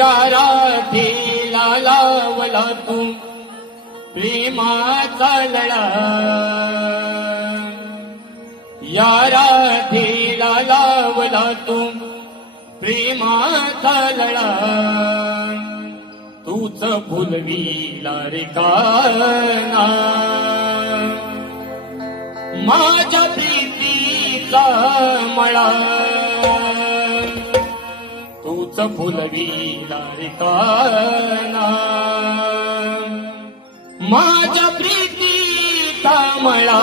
या राधेला लावला तू प्रेमाचा लळा, या राधेला लावला तू प्रेमाचा लळा, तूच फुलविला रे काना माझ्या प्रीतीचा मळा, तूच फुलविला रे काना माझ्या प्रीतीचा मळा.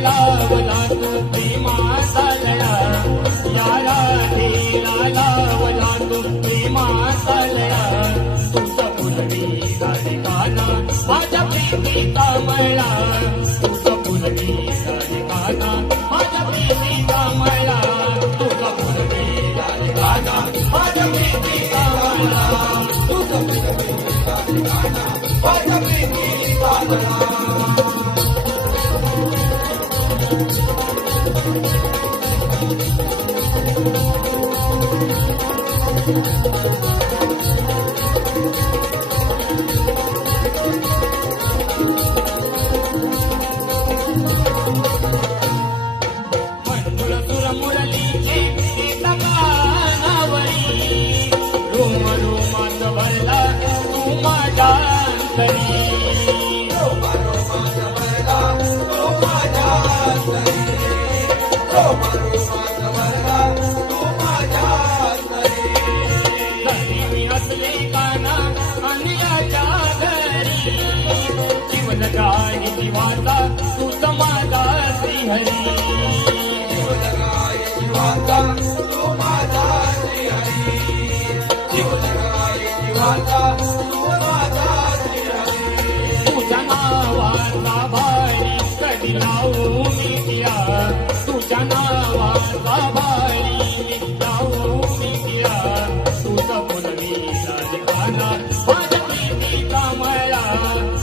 लावला तू प्रेमाचा लळा, या राधेला लावला तू प्रेमाचा लळा, तुझा फुलविला रे काना माझ्या प्रीतीचा मळा, तुझा फुलविला रे काना माझ्या प्रीतीचा मळा, तुझा फुलविला रे काना माझ्या प्रीतीचा मळा, तुझा फुलविला रे काना माझ्या प्रीतीचा मळा. मंजुळ सुर मुरलीचे गानावरी, रोम रोमात भरला तू माझ्या अंतरी, रोम रोमात भरला तू माझ्या अंतरी, रोम रोमात भरला तू माझ्या अंतरी. घरी मी हसले काना अन्याच्या घरी, जीवन गाय जीवाचा तू समाजा श्रीहरी, जीवन गाय जीवाचा तू माझा श्रीहरी, जीवन गाय जीवाचा तू माझा श्रीहरी. तुझ्या नावाचा भारी कधी लावू मी दिया, तुझ्या नावाचा भारी लावू मी दिया, तुझा फुलविला रे काना माझ्या प्रीतीचा मळा,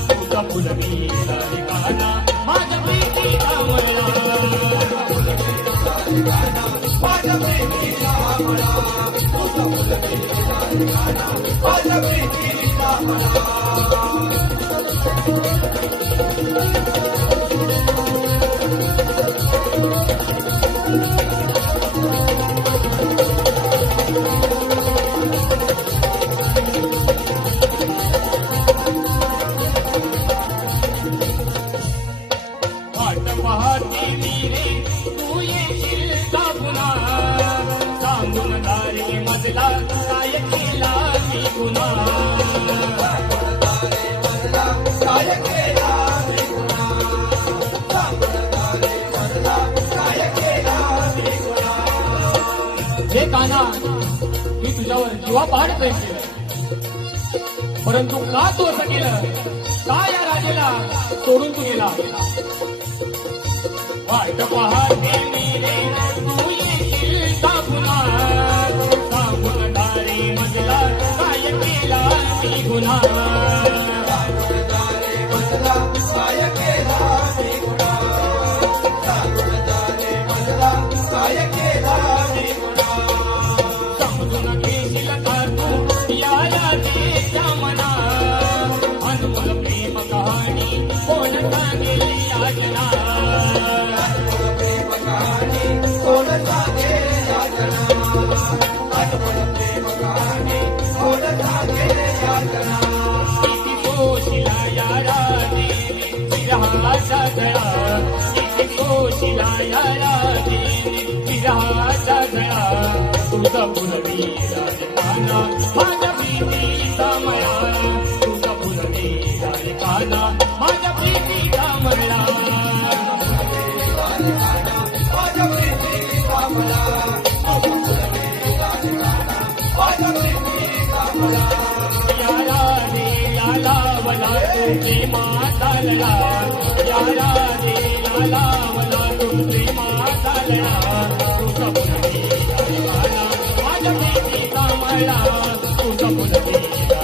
तुझा फुलविला रे काना माझ्या प्रीतीचा मळा, माझ्या प्रीतीचा मळा, तुझा फुलविला रे काना माझ्या प्रीतीचा मळा. पाहते रे तू येशील का पुन्हा, सांगून दारे मजला काय केला मी गुन्हा, सांगून दारे मजला काय केला मी गुन्हा, सांगून दारे मजला काय केला मी गुन्हा. हे काना मी तुझ्यावर जीवापाड प्रेम केलं, परंतु का तू असं केलं, का या राजेला सोडून तू गेला. वाट पाहते मी रे तू येशील का पुन्हा, सांगून दारे मजला काय केला मी गुन्हा, सांगून दारे मजला काय केला मी गुन्हा, सांगून दारे मजला काय केला मी गुन्हा. समजून घेशील का तू या राधेच्या मना, अनमोल प्रेम कहाणी कोण सांगेल याजना, कोण सांगेल यातना, अनमोल प्रेम कहाणी कोण सांगेल यातना. किती कोशिला या राधेने विरहाचा गळा, किती कोशिला या राधेने विरहाचा गळा, तुझा फुलविला रे काना माझ्या प्रीतीचा मळा, तुझा फुलविला रे काना माझ्या प्रीतीचा मळा, माझ्या प्रीतीचा मळा, माझ्या प्रीतीचा मळा. या राधेला लावला तू प्रेमाचा लळा या राधेला लावला तू प्रेमाचा लळा तू कबूल केला माझ्या प्रीतीचा मळा तू कबूल केला